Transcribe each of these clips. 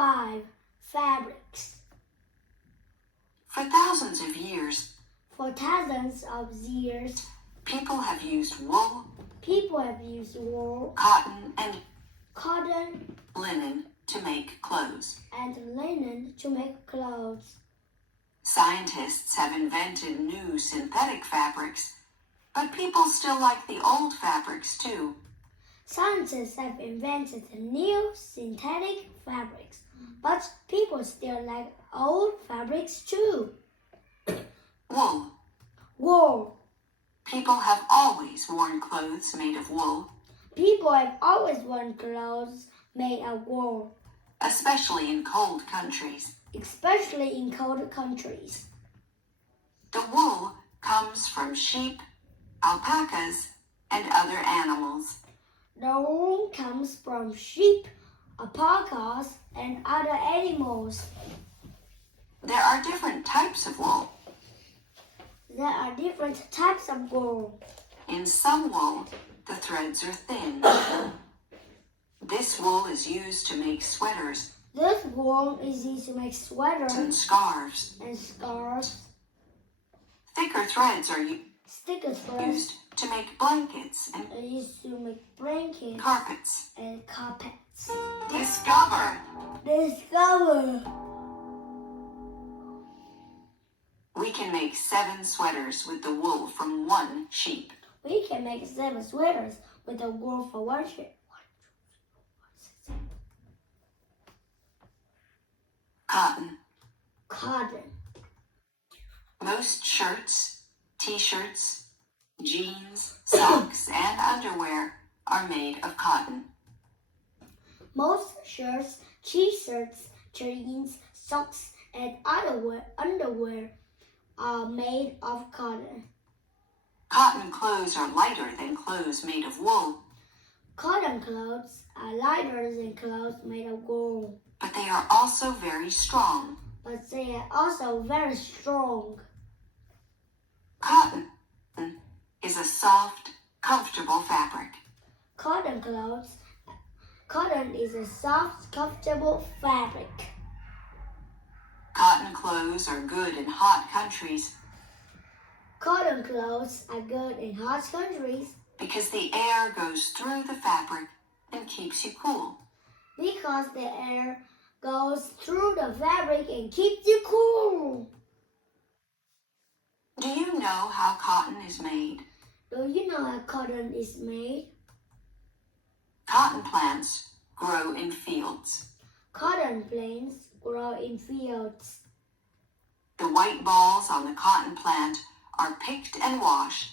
5. Fabrics. For thousands of years, people have used wool, cotton, and linen to make clothes. Scientists have invented new synthetic fabrics, but people still like the old fabrics too. Scientists have invented new synthetic fabrics, but people still like old fabrics too. Wool. People have always worn clothes made of wool. Especially in cold countries. The wool comes from sheep, alpacas, and other animals. There are different types of wool. In some wool, the threads are thin. This wool is used to make sweaters. And scarves. Thicker threads are used to make blankets and carpets. Discover! We can make 7 sweaters with the wool from 1 sheep. Cotton. Most shirts, t-shirts, jeans, socks, and underwear are made of cotton. Most shirts, t-shirts, jeans, socks, and underwear are made of cotton. Cotton clothes are lighter than clothes made of wool. Cotton clothes are lighter than clothes made of wool. But they are also very strong. Cotton is a soft, comfortable fabric. Cotton is a soft, comfortable fabric. Cotton clothes are good in hot countries. Because the air goes through the fabric and keeps you cool. Do you know how cotton is made? Cotton plants grow in fields. The white balls on the cotton plant are picked and washed.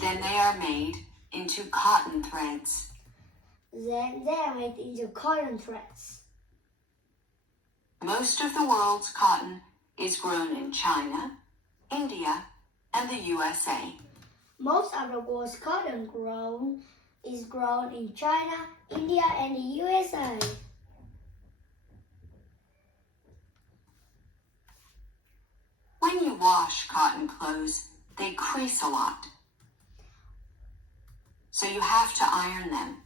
Then they are made into cotton threads. Most of the world's cotton is grown in China, India, and the USA. Most of the world's cotton is grown in China, India, and the USA. When you wash cotton clothes, they crease a lot. So you have to iron them.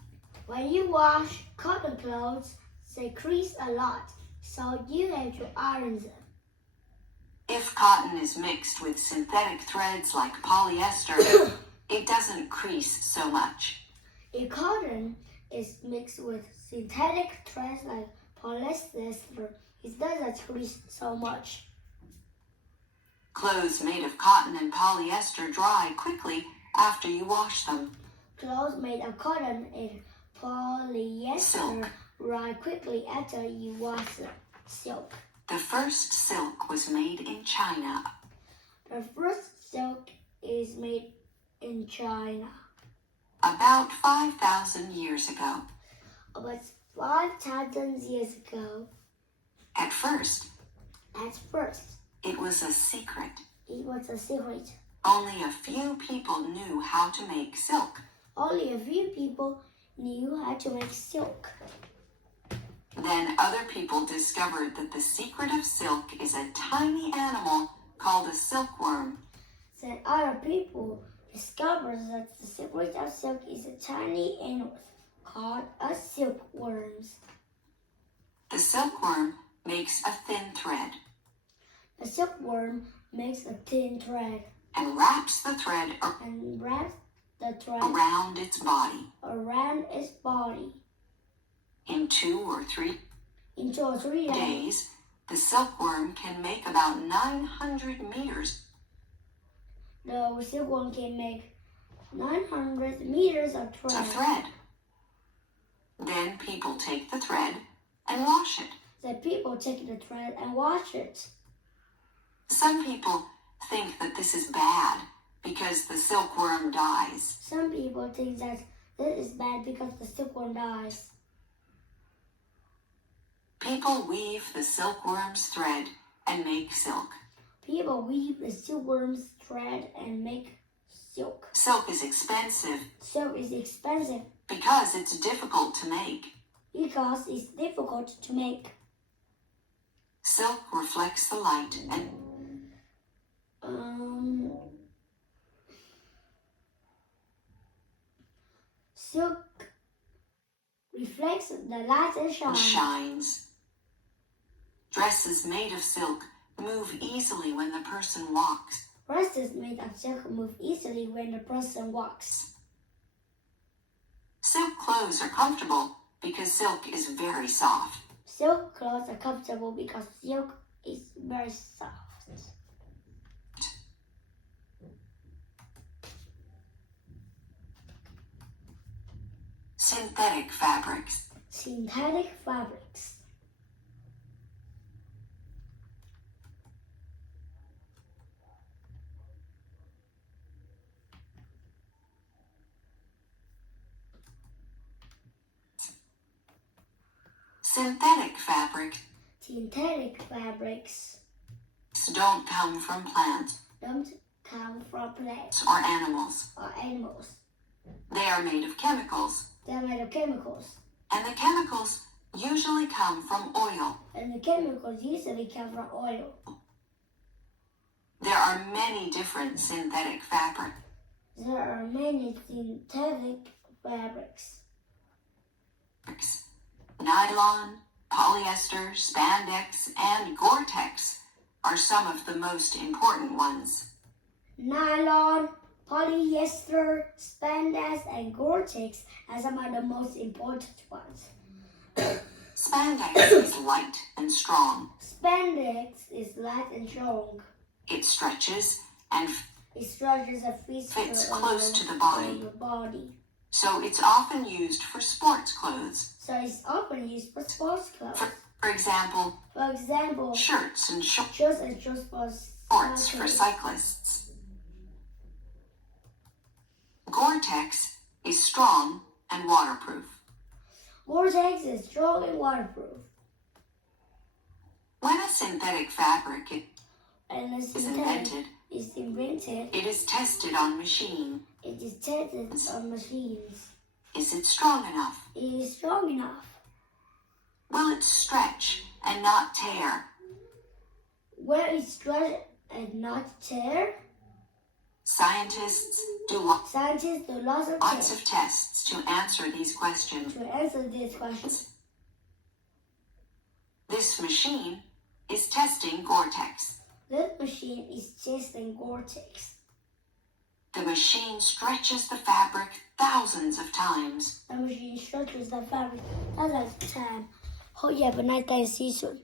When you wash cotton clothes, they crease a lot, so you have to iron them. If cotton is mixed with synthetic threads like polyester, it doesn't crease so much. If cotton is mixed with synthetic threads like polyester, it doesn't crease so much. Clothes made of cotton and polyester dry quickly after you wash them. Clothes made of cotton and polyester dry quickly after you wash them. Silk. The first silk was made in China. The first silk is made in China. About 5,000 years ago. At first, it was a secret. Only a few people knew how to make silk. Then other people discovered that the secret of silk is a tiny animal called a silkworm. Then other people discovers that the secret of silk is a tiny animal called a silkworm. The silkworm makes a thin thread. The silkworm makes a thin thread and wraps the thread around its body. In 2 or 3 days, the silkworm can make about 900 meters. The silkworm can make 900 meters of thread. Then people take the thread and wash it. Some people think that this is bad because the silkworm dies. Some people think that this is bad because the silkworm dies. People weave the silkworm's thread and make silk. People weave the silkworm's thread and make silk. Silk is expensive. Silk is expensive because it's difficult to make. Silk reflects the light and silk reflects the light and shines. Dresses made of silk move easily when the person walks. Dresses made of silk move easily when the person walks. Silk clothes are comfortable because silk is very soft. Silk clothes are comfortable because silk is very soft. Synthetic fabrics. Synthetic fabrics. Synthetic fabrics don't come from plants or animals. They are made of chemicals. And the chemicals usually come from oil. There are many different synthetic fabrics. Nylon, polyester, spandex, and Gore-Tex are some of the most important ones. Nylon, polyester, spandex, and Gore-Tex are some of the most important ones. Spandex is light and strong. It stretches and fits close to the body. So it's often used for sports clothes. For example, shirts and shorts for cyclists. Gore-Tex is strong and waterproof. When a synthetic fabric is invented, it is tested on machines. Is it strong enough? Will it stretch and not tear? Scientists do lots of tests to answer these questions. This machine is testing Gore-Tex. The machine stretches the fabric thousands of times. Hope you have a nice day and see you soon.